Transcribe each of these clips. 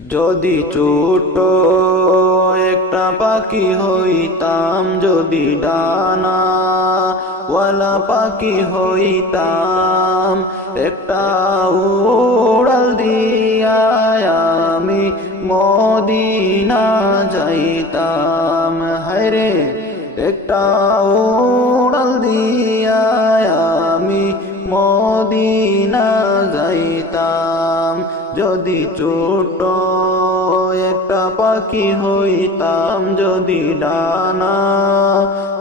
যদি ছোট একটা পাখি হইতাম, যদি ডানা ওয়ালা পাখি হইতাম, একটা উড়াল দিয়া আমি মদিনা যাইতাম। হায়রে একটা উড়াল দিয়া আমি মদিনা যাইতাম। যদি ছোট একটা পাখি হইতাম, যদি ডানা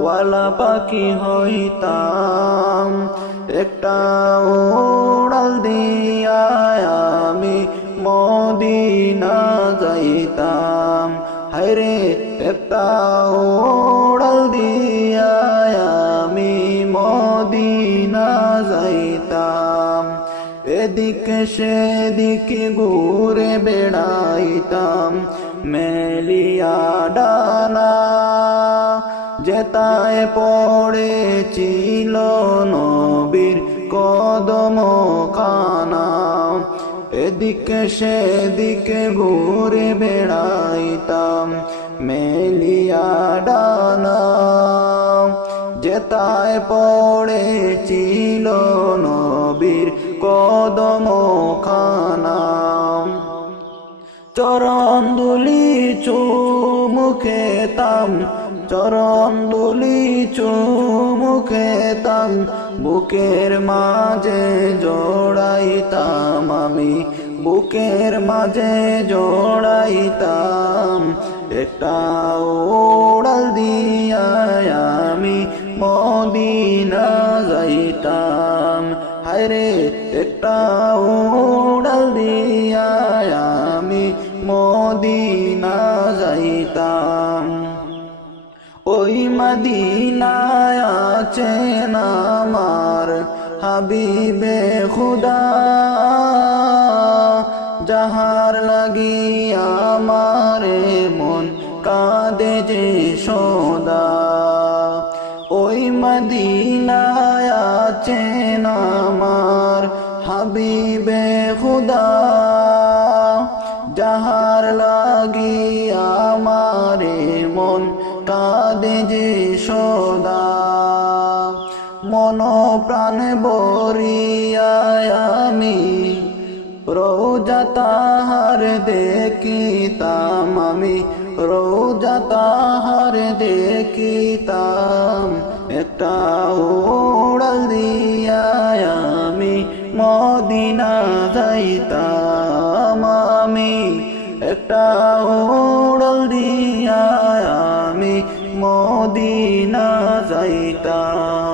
ওয়ালা পাখি হইতাম, একটা উড়াল দিয়া আমি মদিনা যাইতাম। হায়রে একটা উড়াল দিয়া আমি মদিনা যাইতাম। এদিকে সেদিকে ঘুরে বেড়াইতাম মেলিয়া ডানা, যেতায় পড়েছিল নবীর কদম খানা। এদিকে সেদিকে ঘুরে বেড়াইতাম মেলিয়া ডানা, যেতায় পড়েছিল নবীর কদম খানা। চরণ দুলি চুমু খেতাম, চরণ দুলি চুমু খেতাম, বুকের মাঝে জড়াইতাম আমি, বুকের মাঝে জড়াইতাম। একটা উড়াল দিয়া আমি মদিনা যাইতাম। হায়রে একটা উড়াল দিয়া আমি মদিনা যাইতাম। ওই মদিনায় আছেন আমার হাবিবে খুদা, যাহার লাগি আমার মন কাঁদে যে সদা। ওই মদিনায় আছেন আমার হাবিবে খুদা, যাহার লাগি আমার মন কাঁদে যে সদা। মন প্রাণ বরিয়া আমি রোজা তাহার দেখিতাম, আমি রোজা তাহার দেখিতাম। একটা উড়াল দিয়া আমি মদিনা যাইতাম, আমি একটা উড়াল দিয়া আমি মদিনা যাইতাম।